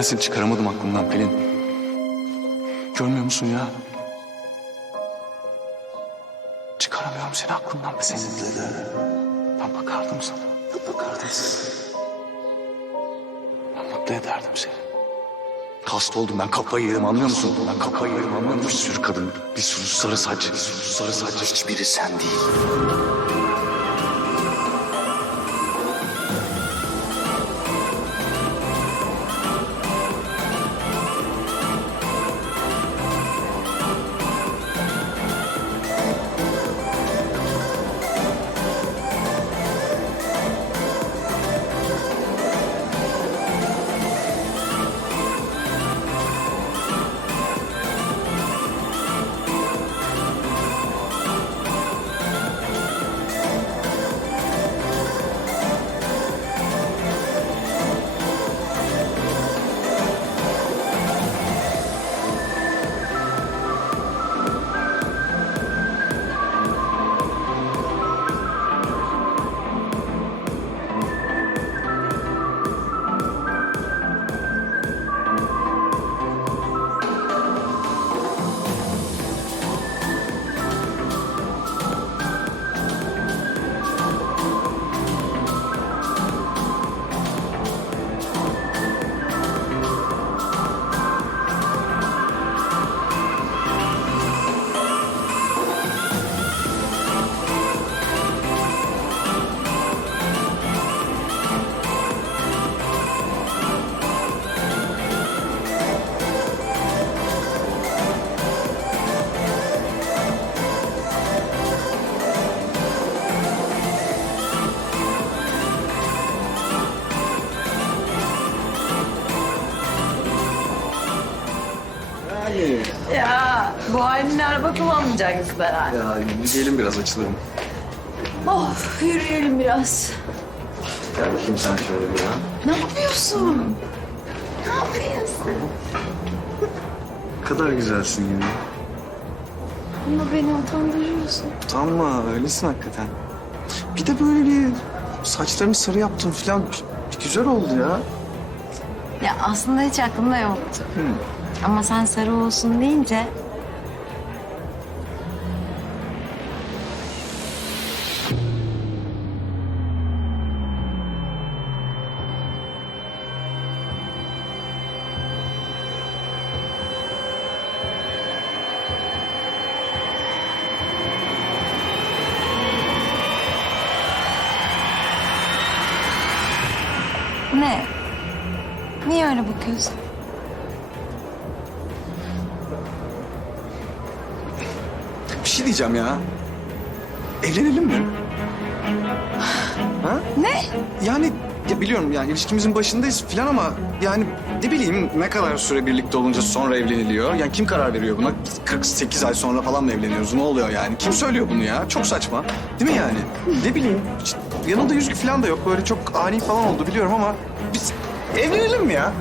Ben seni çıkaramadım aklımdan Pelin. Görmüyor musun ya? Çıkaramıyorum seni aklımdan be senin. Ben bakardım sana. Ben bakardım sana. Ben mutlu ederdim seni. Hasta oldum ben kafayı yedim anlıyor musun? Ben kafayı yedim anlıyor musun? Bir sürü kadın, bir sürü sarı saç, bir sürü sarı saç. Hiçbiri sen değil. Ya bu halinle araba kullanmayacaksın herhalde. Ya yürüyelim biraz açılalım. Of yürüyelim biraz. Gel bakayım sen şöyle bir ya. Ne yapıyorsun? Ne yapıyorsun? Ne kadar güzelsin ya. Ama beni utandırıyorsun. Utanma öylesin hakikaten. Bir de böyle bir saçlarını sarı yaptın falan bir güzel oldu ya. Ya aslında hiç aklımda yoktu. Ama sen sarı olsun deyince... Ne? Niye öyle bakıyorsun? Diyeceğim ya. Evlenelim mi? Ha? Ne? Yani ya biliyorum yani ilişkimizin başındayız falan ama yani ne bileyim ne kadar süre birlikte olunca sonra evleniliyor. Yani kim karar veriyor buna? 48 ay sonra falan mı evleniyoruz? Ne oluyor yani? Kim söylüyor bunu ya? Çok saçma. Değil mi yani? Ne bileyim. yanında yüzük falan da yok. Böyle çok ani falan oldu biliyorum ama biz evlenelim mi ya?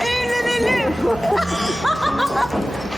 Evlenelim.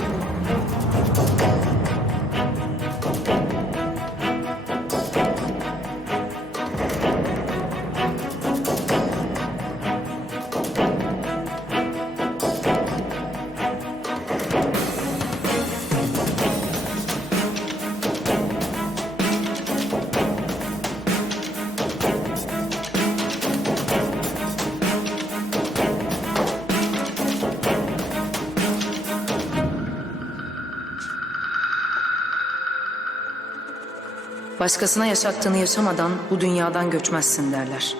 Başkasına yaşattığını yaşamadan bu dünyadan göçmezsin derler.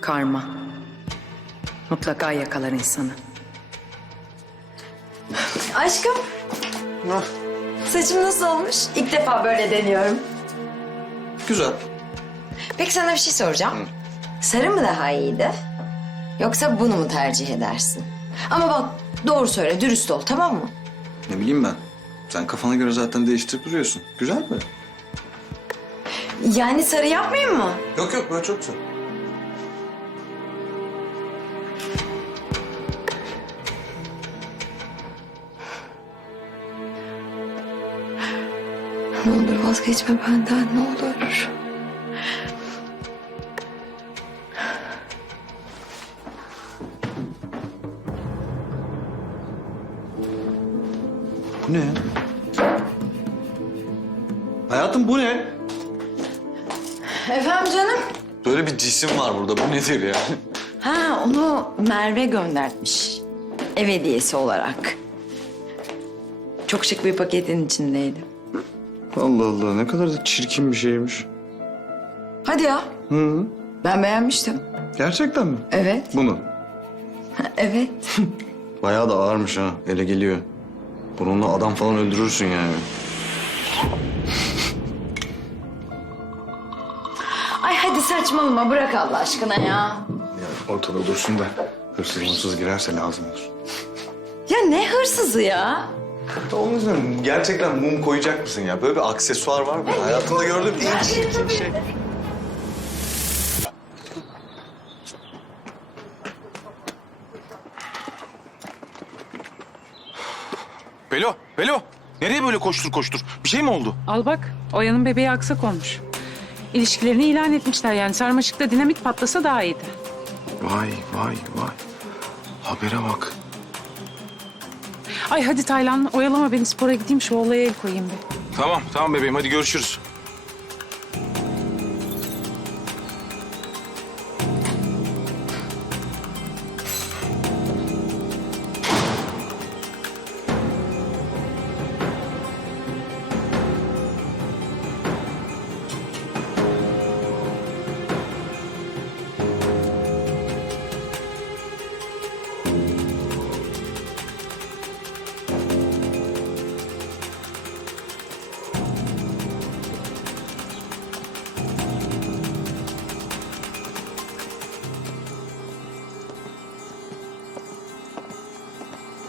Karma. Mutlaka yakalar insanı. Aşkım Hah, saçım nasıl olmuş? İlk defa böyle deniyorum. Güzel. Peki sana bir şey soracağım. Sarı mı daha iyiydi? Yoksa bunu mu tercih edersin? Ama bak doğru söyle, dürüst ol tamam mı? Ne bileyim ben. Sen kafana göre zaten değiştirip duruyorsun. Güzel mi? Yani sarı yapmayayım mı? Yok yok böyle çok güzel. Ne olur vazgeçme benden ne olur. Ne? Hayatım bu ne? Efendim canım? Böyle bir cisim var burada. Bu nedir ya? Ha onu Merve göndermiş. Ev hediyesi olarak. Çok şık bir paketin içindeydi. Allah Allah ne kadar da çirkin bir şeymiş. Hadi ya. Hı. Ben beğenmiştim. Gerçekten mi? Evet. Bunu. Evet. Bayağı da ağırmış ha. Ele geliyor. Bununla adam falan öldürürsün yani. Saçmalama bırak Allah aşkına ya. Ya ortada dursun da hırsız hırsız girerse lazım olur. Ya ne hırsızı ya? Onun yüzden gerçekten mum koyacak mısın ya? Böyle bir aksesuar var mı? Hayatımda gördüğüm en çirkin şey. Belo, Belo. Nereye böyle koştur koştur? Bir şey mi oldu? Al bak, Oya'nın bebeği aksak olmuş. İlişkilerini ilan etmişler yani sarmaşıkta dinamit patlasa daha iyiydi. Vay vay vay. Habere bak. Ay hadi Taylan, oyalama beni spora gideyim şu olaya el koyayım bir. Tamam tamam bebeğim hadi görüşürüz.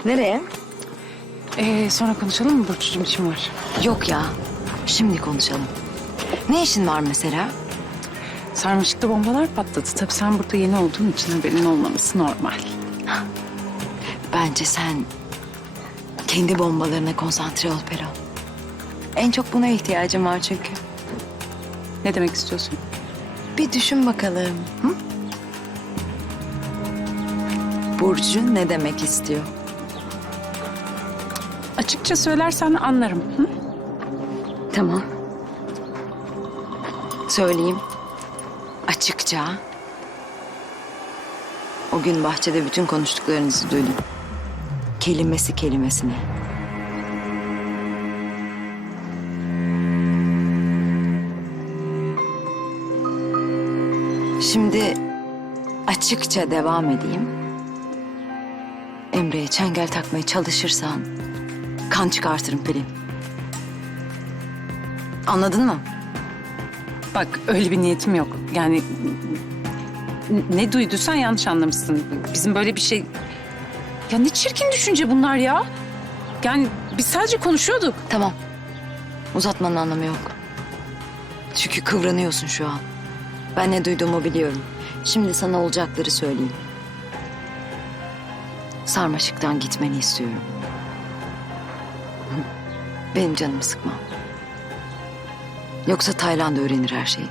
Nereye? Ee, sonra konuşalım mı Burcu'cum işim var. Yok ya. Şimdi konuşalım. Ne işin var mesela? Sarmaşıkta bombalar patladı. Tabii sen burada yeni olduğun için haberin olmaması normal. Bence sen kendi bombalarına konsantre ol Pero. En çok buna ihtiyacım var çünkü. Ne demek istiyorsun? Bir düşün bakalım. Hı? Burcu ne demek istiyor? Açıkça söylersen anlarım. Hı? Tamam. Söyleyeyim. Açıkça. O gün bahçede bütün konuştuklarınızı duydum. Kelimesi kelimesine. Şimdi açıkça devam edeyim. Emre'ye çengel takmaya çalışırsan kan çıkartırım Pelin. Anladın mı? Bak öyle bir niyetim yok. Yani ne duyduysan yanlış anlamışsın. Bizim böyle bir şey... Ya ne çirkin düşünce bunlar ya. Yani biz sadece konuşuyorduk. Tamam. Uzatmanın anlamı yok. Çünkü kıvranıyorsun şu an. Ben ne duyduğumu biliyorum. Şimdi sana olacakları söyleyeyim. Sarmaşıktan gitmeni istiyorum. Benim canımı sıkma. Yoksa Tayland öğrenir her şeyi.